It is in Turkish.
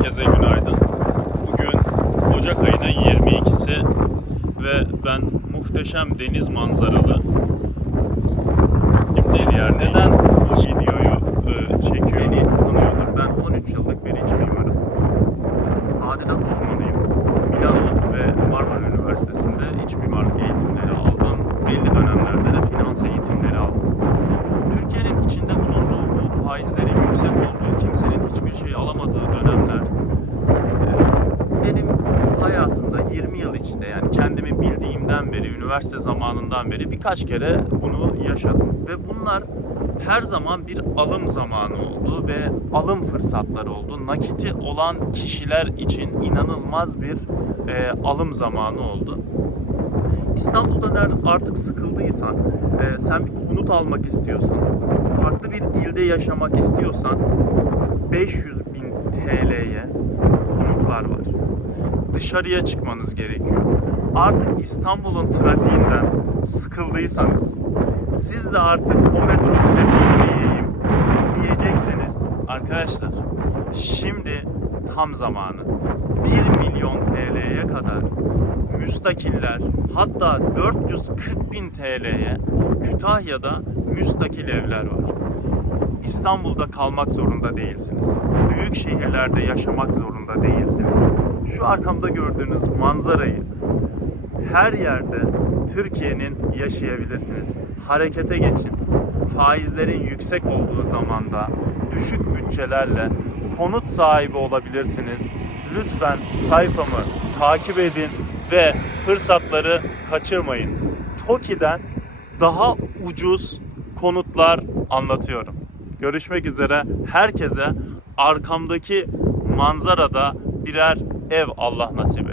Herkese günaydın. Bugün Ocak ayının 22'si ve ben muhteşem deniz manzaralı bir yer. Neden bu videoyu e, çekiyor? Beni tanıyordur. Ben 13 yıllık bir iç mimarım. Tadilat uzmanıyım. Milano ve Marmara Üniversitesi'nde iç mimarlık eğitimleri aldım. Belli dönemlerde de finans eğitimleri aldım. Türkiye'nin içinde bulunduğu bu faizlerin yüksek olduğu, kimsenin hiçbir şey alamadığı dönemler e, benim hayatımda 20 yıl içinde yani kendimi bildiğimden beri, üniversite zamanından beri birkaç kere bunu yaşadım. Ve bunlar her zaman bir alım zamanı oldu ve alım fırsatları oldu. Nakiti olan kişiler için inanılmaz bir e, alım zamanı oldu. İstanbul'da nerede artık sıkıldıysan, e, sen bir konut almak istiyorsan, farklı bir ilde yaşamak istiyorsan 500 bin TL'ye konutlar var. Dışarıya çıkmanız gerekiyor. Artık İstanbul'un trafiğinden sıkıldıysanız, siz de artık o metrobüse binmeyeyim diyeceksiniz. Arkadaşlar, şimdi tam zamanı. 1 milyon TL'ye kadar müstakiller hatta 440 bin TL'ye Kütahya'da müstakil evler var. İstanbul'da kalmak zorunda değilsiniz. Büyük şehirlerde yaşamak zorunda değilsiniz. Şu arkamda gördüğünüz manzarayı her yerde Türkiye'nin yaşayabilirsiniz. Harekete geçin. Faizlerin yüksek olduğu zamanda düşük bütçelerle konut sahibi olabilirsiniz. Lütfen sayfamı takip edin ve fırsatları kaçırmayın. Toki'den daha ucuz konutlar anlatıyorum. Görüşmek üzere. Herkese arkamdaki manzarada birer ev Allah nasip